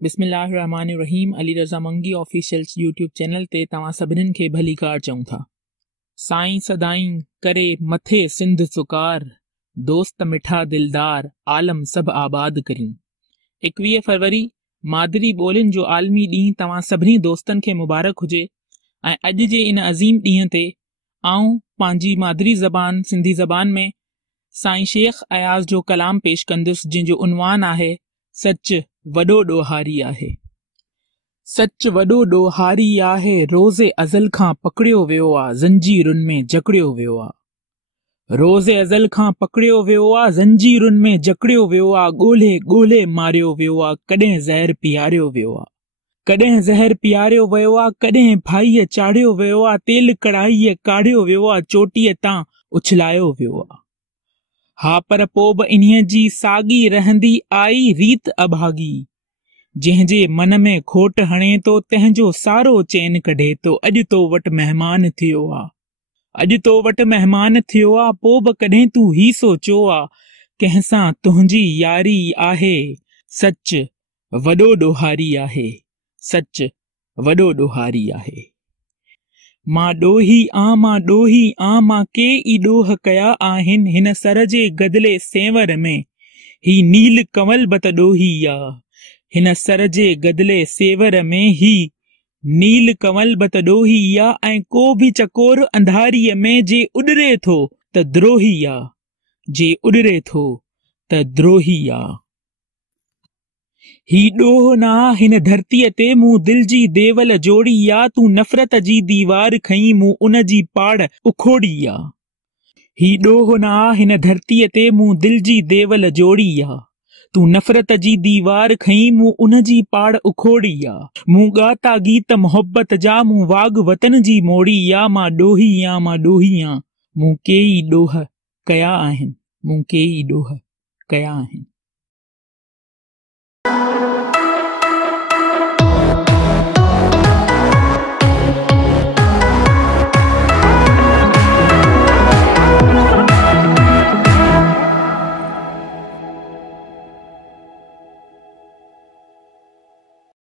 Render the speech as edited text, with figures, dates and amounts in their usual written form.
बिस्मिल्लाहिर्रहमानिर्रहीम। अली रज़ा मंगी officials YouTube channel ते तव्हां सभिनीनि खे भली कार चऊं था। साईं सदाईं करे मथे सिंध सुकार, दोस्त मिठा दिलदार आलम सभु आबाद करी। 21 फरवरी मादरी ॿोलियुनि जो आलमी ॾींहुं तव्हां सभिनी दोस्तनि खे मुबारक हुजे। ऐं अॼु जे इन अज़ीम ॾींहं ते आऊं पंहिंजी मादरी ज़बान सिंधी ज़बान में साईं शेख अयाज़ जो कलाम पेश कंदुसि, जंहिंजो उनवान आहे सच वॾो ॾोहारी आहे। सच वॾो ॾोहारी आहे, रोज़े अज़ल खां पकड़ियो वियो आहे, ज़ंजीरुनि में जकड़ियो वियो आहे। रोज़े अज़ल खां पकड़ियो वियो आहे, ज़ंजीरुनि में जकड़ियो वियो आहे। ॻोल्हे ॻोल्हे मारियो वियो आहे, कॾहिं ज़हर पीआरियो वियो आहे। कॾहिं ज़हर पीआरियो वियो आहे, कॾहिं भाईअ चाढ़ियो वियो आहे। तेल कढ़ाईअ काढ़ियो वियो आहे, चोटीअ तां उछलायो वियो आहे। हा पर पोइ बि इन्हीअ जी साॻी रहंदी आई रीत अभागी। जंहिंजे मन में खोट हणे थो, तंहिंजो सारो चैन कढे थो। अॼु तो वटि महिमान थियो आहे, अॼु तो वटि महिमान थियो आहे। पोइ बि कॾहिं तूं ही सोचियो आहे, कंहिंसां तुंहिंजी यारी आहे। सच वॾो ॾोहारी आहे, सच वॾो ॾोहारी आहे। मां ॾोही आ, मां के ई ॾोह कया आहिनि। हिन सर जे गदिले सेंवर में ही नील कंवल बत ॾोही आ। हिन सर जे गदिले सेवर में ही नील कंवल बत ॾोही आ। ऐं को बि चकोर अंधारीअ में जे उॾरे थो त द्रोही आ, जे उॾरे थो त द्रोही आ। ही ॾोह ना हिन धरतीअ ते मूं दिल जी देवल जोड़ी आ। तूं नफ़रत जी दीवार खई, मूं उन जी पाड़ उखोड़ी आ। ही ॾोह ना हिन धरतीअ ते मूं दिल जी देवल जोड़ी आ। तूं नफ़रत जी दीवार खई, मूं उन जी पाड़ उखोड़ी आ। मूं ॻाता गीत मोहब्बत जा, मूं वाग वतन जी मोड़ी आ। मां ॾोही आ, मां ॾोही आ, मूं केई ॾोह कया आहिनि, मूं केई ॾोह कया आहिनि।